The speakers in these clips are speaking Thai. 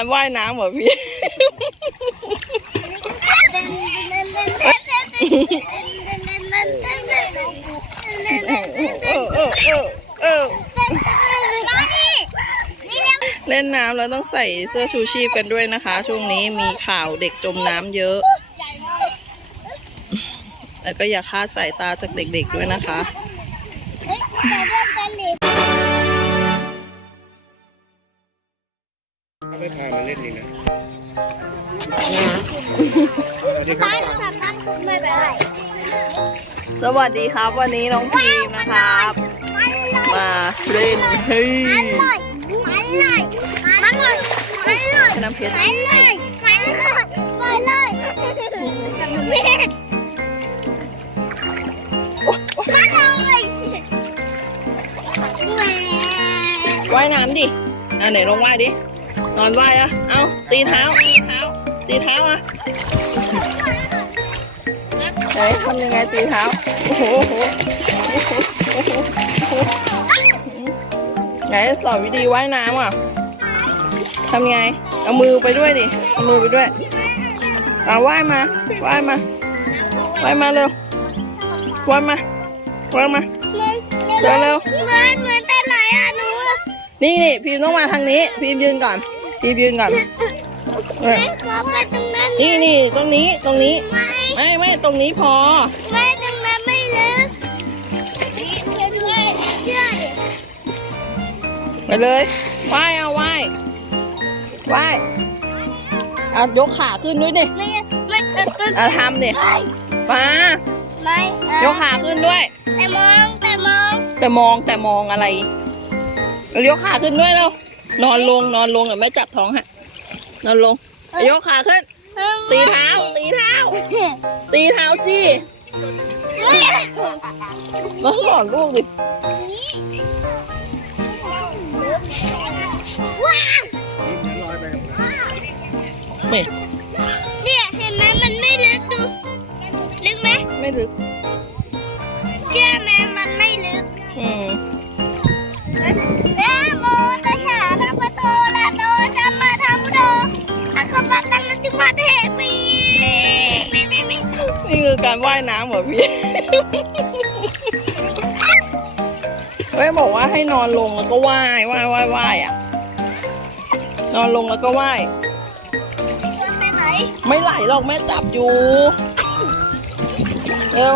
การว่ายน้ำเหรอพี่เล่นน้ำแล้วต้องใส่เสื้อชูชีพกันด้วยนะคะ ช่วงนี้มีข่าวเด็กจมน้ำเยอะ แล้วก็อย่าคาดสายตาจากเด็กๆด้วยนะคะ ค่พามาเล่นนี่นะสวัสดีครัใต้บ โทรศัพท์ตั้งคุณไม่เป็นสวัสดีครับ วันนี้น้องพีมนะครับ มาเล่นเฮ้ยมันลอยมันลอยมันลอยมันลอยน้ำเพชมันลอยมันลอยมันลยมันลยว่ายน้ำดิอะไหนลองว่ายดิ นอนว่ายอะ เอาตีเท้า ตีเท้า ตีเท้าอะไหนทำยังไงตีเท้า โอ้โหโอ้โหโอ้โหโอ้โหไหนสอนวิธีว่ายน้ำอะทำยังไง เอามือไปด้วยดิ เอามือไปด้วยเอาว่ายมา ว่ายมา ว่ายมาเร็ว ว่ายมา ว่ายมา เร็วเร็วนี่นี่พิมพ์ต้องมาทางนี้ พิมพ์ยืนก่อน พิมพ์ยืนก่อนเออนี่นี่ตรงนี้ตรงนี้ ไม่ไม่ตรงนี้พอไปเลยว่ายเอาว่ายว่ายเอายกขาขึ้นด้วยดิเอาทำดิมายกขาขึ้นด้วย แต่มองแต่มอง แต่มองแต่มองอะไรเอายกขาขึ้นด้วยแล้ว นอนลงนอนลงเดี๋ยวแม่จับท้องฮะ นอนลงเอายกขาขึ้น ตีเท้า ตีเท้า ตีเท้าสิมาสอนลูกดิว้านี่มันลอยไปกับน้ำไม่เนี่ยเห็นไหมมันไม่ลึกดูลึกไหมไม่ลึกเชื่อไหมมันไม่ลึกอืมนะโม อะคะปะตังนัติมาเทปีไม่ไม่ไม่นี่คือการว่ายน้ำเหรอพี่แม่บอกว่าให้นอนลงแล้วก็ว่ายว่ายว่ายว่ายอะ นอนลงแล้วก็ว่ายไปไหนไม่ไหลหรอกแม่จับอยู่เร็ว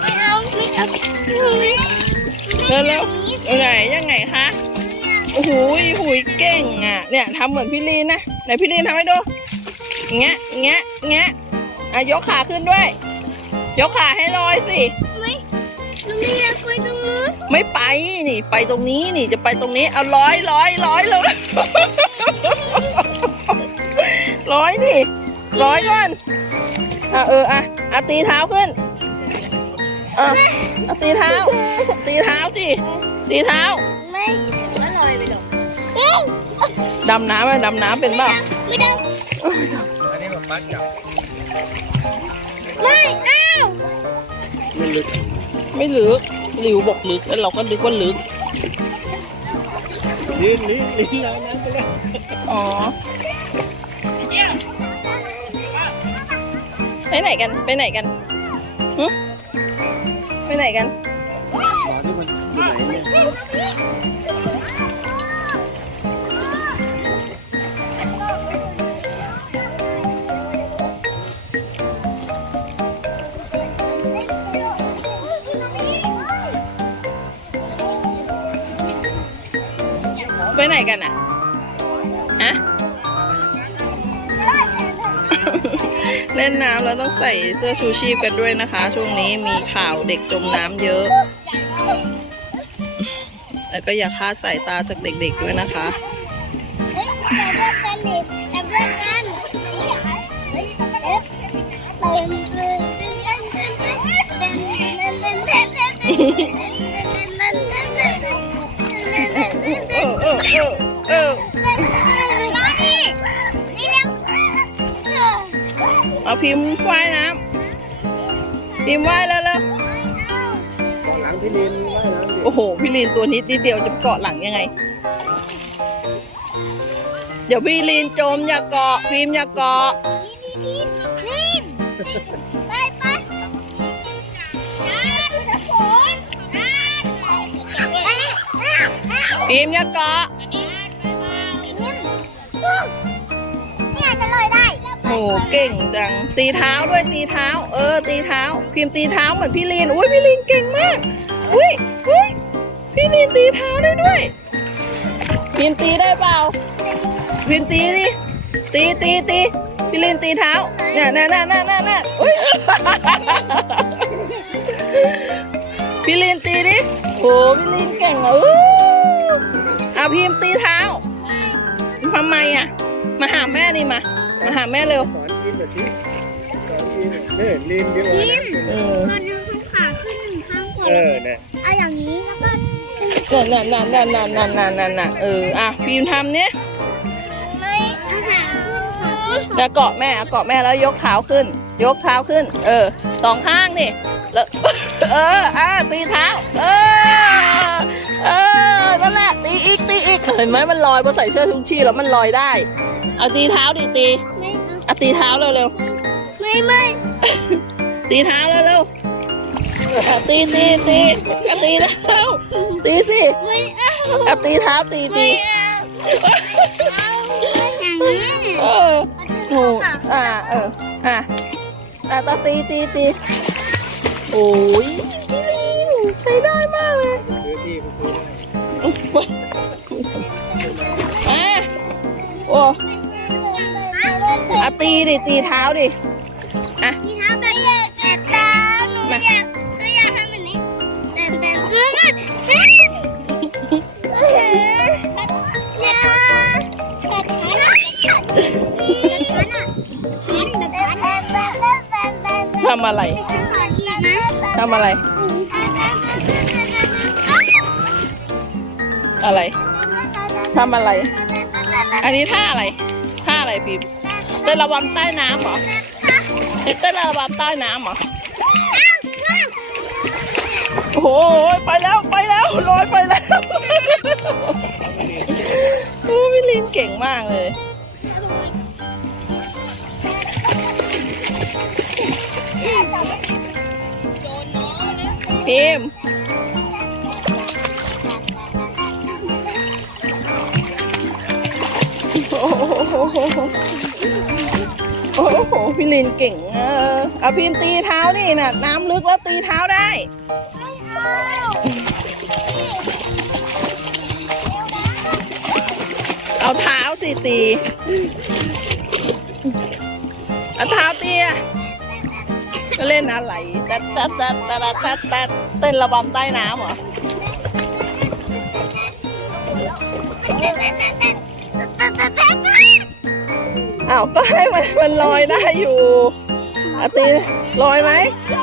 ไม่เอาไม่เอาเร็วเร็วยังไงยังไงคะโอ้โหหุยเก่งอะเนี่ยทำเหมือนพี่ลีนนะไหนพี่ลีนทำให้ดู อย่างเงี้ยอย่างเงี้ยอย่างเงี้ยอะยกขาขึ้นด้วย ยกขาให้ลอยสิ ไม่หนูไม่อยากไปตรงนู้นไม่ไปนี่ ไปตรงนี้นี่จะไปตรงนี้เอาร้อยร้อยร้อยเลยร้อยนี่ร้อยก่อนอะเอออะอะตีเท้าขึ้นอะอะตีเท้า ตีเท้าสิตีเท้า ไม่ก็ลอยไปหรอกดำน้ำไหมดำน้ำเป็นเปล่าไม่ได้อันนี้แบบ ปัดจับไม่เอามันลึกไม่ลึกหลิวบอกลึกแล้วเราก็นึกว่าลึกยืนลิ้นลิ้นลอยน้ำไปแล้วอ๋อไปไหนกันไปไหนกันหึไปไหนกันหมาที่มันอยู่ไหนเนี่ย ไปไหนกันอะฮะเล่นน้ำแล้วต้องใส่เสื้อชูชีพกันด้วยนะคะ ช่วงนี้มีข่าวเด็กจมน้ำเยอะ แล้วก็อย่าคลาดสายตาจากเด็กๆด้วยนะคะเเอมาดิเอาพิมพ์วายน้ำพิมพ์ว่ายแล้วแล้วหลังพี่ลินว่ายน้ำโอ้โห พี่ลีนตัวนิดนิดเดียวจะเกาะหลังยังไง เดี๋ยวพี่ลีนจมอย่าเกาะ พิมอย่าเกาะพิมไปไปพิมอย่าเกาะ เก่งจัง ตีเท้าด้วยตีเท้า เออ ตีเท้า พิมพ์ตีเท้าเหมือนพี่ลีนอุ้ยพี่ลีนเก่งมาก อุ้ยอุ้ยพี่ลีนตีเท้าได้ด้วย พิมพ์ตีได้เปล่า พิมพ์ตีดิตีตีตีพี่ลีนตีเท้าเนี่ยน่ะน่ะน่ะน่ะน่ะอุ้ยพี่ลีนตีดิโอ้พี่ลีนเก่งอะอู้เอาพิมพ์ตีเท้าทำไมอะ มาหาแม่นี่มา มาหาแม่เร็วสอนกินแบบนี้สอนกินแบบนี่ลีนเดียวนะเออตอนนี้ข้างขาขึ้นหนึ่งข้างก่อนเออเนี่ยเอาอย่างนี้แล้วก็เป็นนั่นนั่นนั่นนั่นนั่นนั่นนั่นนั่นเอออะพิมพ์ทำเนี่ยไม่อาหารขึ้นขาขึ้นแล้วเกาะแม่เอาเกาะแม่แล้วยกเท้าขึ้น ยกเท้าขึ้น เออสองข้างนี่แล้วเอออะตีเท้า เออเออนั่นแหละตีอีกตีอีกเห็นไหมมันลอยพอใส่เสื้อทุกชีแล้วมันลอยได้ เอาตีเท้าดิตีไม่เอาเอาตีเท้าเร็วไม่ไม่ๆตีเท้าเร็วๆอะตีตีตีอะตีเท้าตีสิไม่เอาอะตีเท้าตีตีเอาอย่างนี้เออหนูอ่าเอออะอะตาตีตีตีโอ้ยพี่ลิงใช้ได้มากเลย ซื้อที่ก็ซื้ออะโอ้ อะตีดิตีเท้าดิอะมีเท้าไปอยากกัดเท้าหนูอยากหนูอยากทำแบบนี้แต่แต่เพื่อนเฮ้ยเฮ้ยอย่ากัดขาน่ะกัดขาน่ะกัดขาน่ะทำอะไรทำอะไร อะไรทำอะไร อันนี้ท่าอะไรท่าอะไรพิมพ์ เต้นระบำใต้น้ำเหรอเต้นระบำใต้น้ำเหรอโอ้โหไปแล้วไปแล้วลอยไปแล้วโอ้พี่ลินเก่งมากเลยพิมโอ้โห โอ้โห พี่ลินเก่งเออเอาพิมตีเท้านี่น่ะน้ำลึกแล้วตีเท้าได้เอาเท้าสิตีเอาเท้าตีอะก็เล่นอะไรตัดตัดตัดตัดตัดตัดเต้นระบำใต้น้ำเหรอ อ้าวก็ให้มันมันลอยได้อยู่อาตีลอยไหม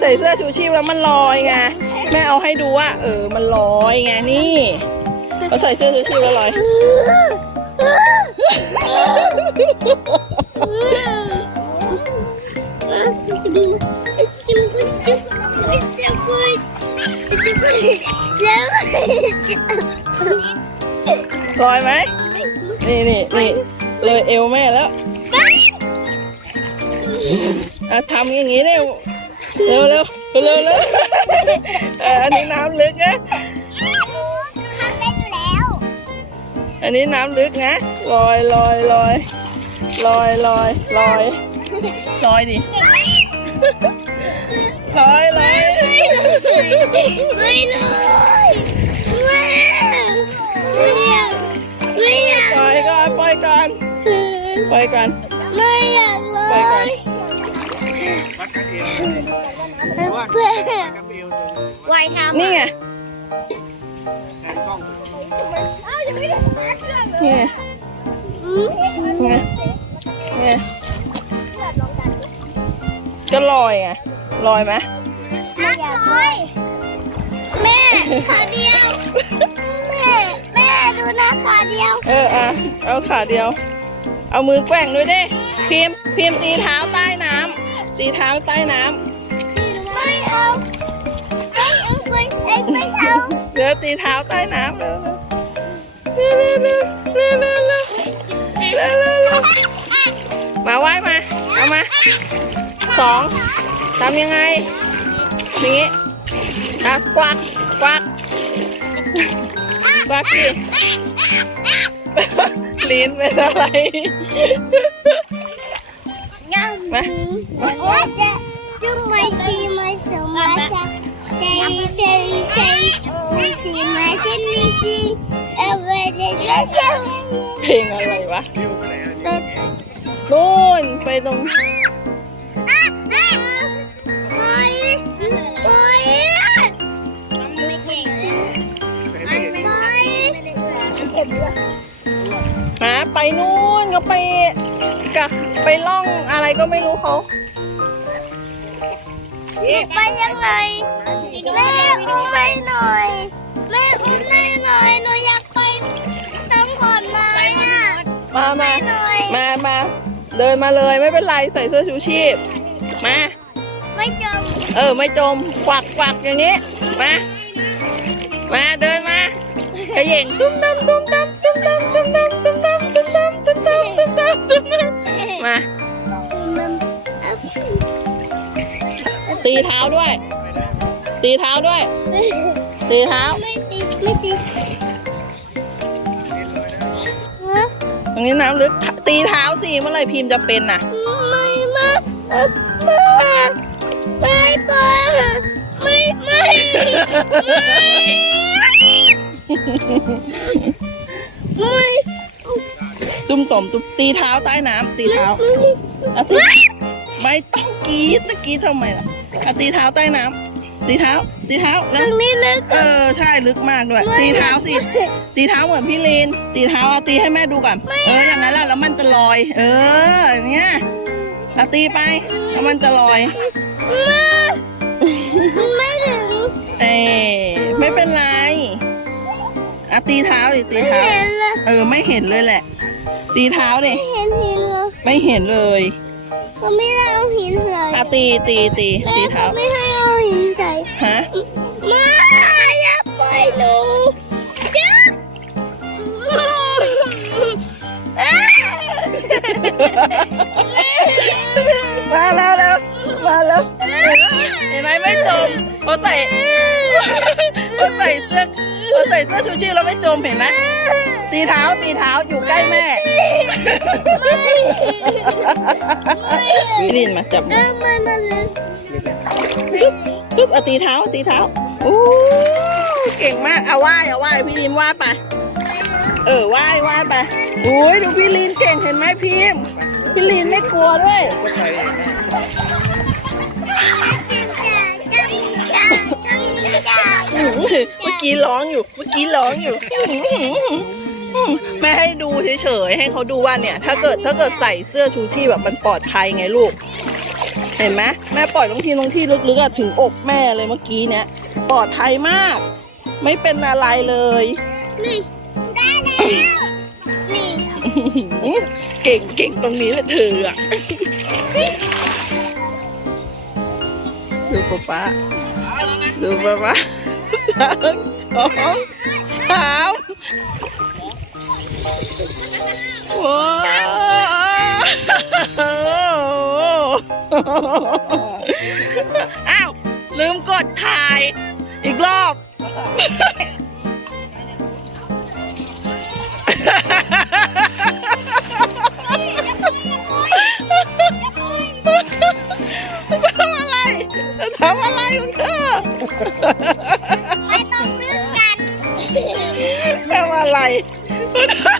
ใส่เสื้อชูชีพแล้วมันลอยไงแม่เอาให้ดูว่า เออ มันลอยไงนี่เราใส่เสื้อชูชีพแล้วลอยลอยไหมนี่นี่นี่เลยเอวแม่แล้ว อะทำอย่างนี้เร็วเร็วเร็วเร็วเร็วเอออันนี้น้ำลึกนะทำได้อยู่แล้ว อันนี้น้ำลึกนะลอยลอยลอยลอยลอยลอยลอยดิลอยลอยไม่เลยไม่ไม่อยากไม่อยากปล่อยก่อนปล่อยก่อนปล่อยก่อนไม่อยากเล ปล่อยก่อนยวัดกันเองวัดเพื่อนกันเอวเลยไวทำนี่ไงแทนกล้องนี่ไงนี่ไงนี่ไงก็ลอยไงลอยไหมไม่อยากเลยแม่ขาเดียว แม่แม่ดูนะขาเดียว เอออะเอาขาเดียว เอามือแกว่งด้วยดิพิมพ์พิมพ์ตีเท้าใต้น้ำ ตีเท้าใต้น้ำไม่เอาไม่เอาไม่เอาไม่เอาเดี๋ยวตีเท้าใต้น้ำเร็วเร็วเร็วเร็วเร็วเร็วเร็วเร็วเร็วเร็วมาไหว้มา เอามาสองทำยังไงอย่างงี้อะกวักกวักกวักสิ ลิ้นเป็นอะไร มาจุ๊บไม่ซีม่สมาจะใช่ใช่ใช่ไม่ซีไม่ใช่ไม่ซีเอาไปเจ้ะเพลงอะไรวะนู่นไปตรงไปนู่นก็ไป กะไปล่องอะไรก็ไม่รู้เขาไปยังไงแม่อุ้มให้หน่อยแม่อุ้มให้หน่อยหนูอยากไปต้องก่อนมามามาหน่อยมามาเดินมาเลยไม่เป็นไรใส่เสื้อชูชีพมาไม่จมเออไม่จมกวักกวักอย่างนี้มามาเดินมาขย่งตุ้มตั้มตุ้มตั้มตุ้ม มา ตีเท้าด้วย ตีเท้าด้วย ตีเท้า ไม่ติดไม่ติดฮะตรงนี้น้ำลึก ตีเท้าสิเมื่อไหร่พิมพ์จะเป็นน่ะ ไม่มาเอ่อมาไม่ไปไม่ไม่ไม่ ตุ้มต่อมตุ้มตีเท้าใต้น้ำตีเท้าเอาตีไม่ต้องกรีดตะกรีดทำไมล่ะเอาตีเท้าใต้น้ำตีเท้า ตีเท้าตแล้วรงนี้เลยเออใช่ลึกมากด้วย ตีเท้าสิ ตีเท้าเหมือนพี่ลีนตีเท้าเอาตีให้แม่ดูก่อนเอออย่างนั้นแหละแล้วมันจะลอย เอออย่างเงี้ยเอาตีไปแล้วมันจะลอย ไม่ถึงเอ้ไม่เป็นไรอะตีเท้าดิตีไม่เท้า เห็นเลย เออ ไม่เห็นเลยแหละ ตีเท้าดิไม่เห็นหินเลยไม่เห็นเลยเขาไม่ได้เอาหินใส่อะตีตีตีแม่ตีเขาเท้าไม่ให้เอาหินใส่ฮะ มาอย่าปล่อยหนูจ้ามาแล้วแล้วมาแล้ว เห็นไหมไม่จมพอใส่ พอใส่เสื้อพอใส่เสื้อชูชีพแล้วไม่จมเห็นไหมตีเท้าตีเท้าอยู่ใกล้แม่วิลินมาจับมือทำไมมันลึกปึ๊บเอาตีเท้าตีเท้าโอ้เก่งมากเอาไหว้เอาไหว้พี่ลินไหว้ไปเออไหว้ไหว้ไปโอ้ยดูพี่ลินเก่งเห็นไหมพิมพ์พี่ลินไม่กลัวด้วย เมื่อกี้ร้องอยู่ เมื่อกี้ร้องอยู่อื้อหืออื้อแม่ให้ดูเฉยๆ ให้เขาดูว่าเนี่ย ถ้าเกิดถ้าเกิดใส่เสื้อชูชีพแบบมันปลอดภัยไงลูก เห็นไหมแม่ปล่อยตรงที่ตรงที่ลึกๆอะถึงอกแม่เลยเมื่อกี้เนี่ย ปลอดภัยมาก ไม่เป็นอะไรเลย นี่ได้แล้วนี่เก่งเก่งตรงนี้แหละเธออะดูป๊าป๊าดูป๊าป๊า สามสองสามว้าวอ้าว ลืมกดถ่าย อีกรอบ started.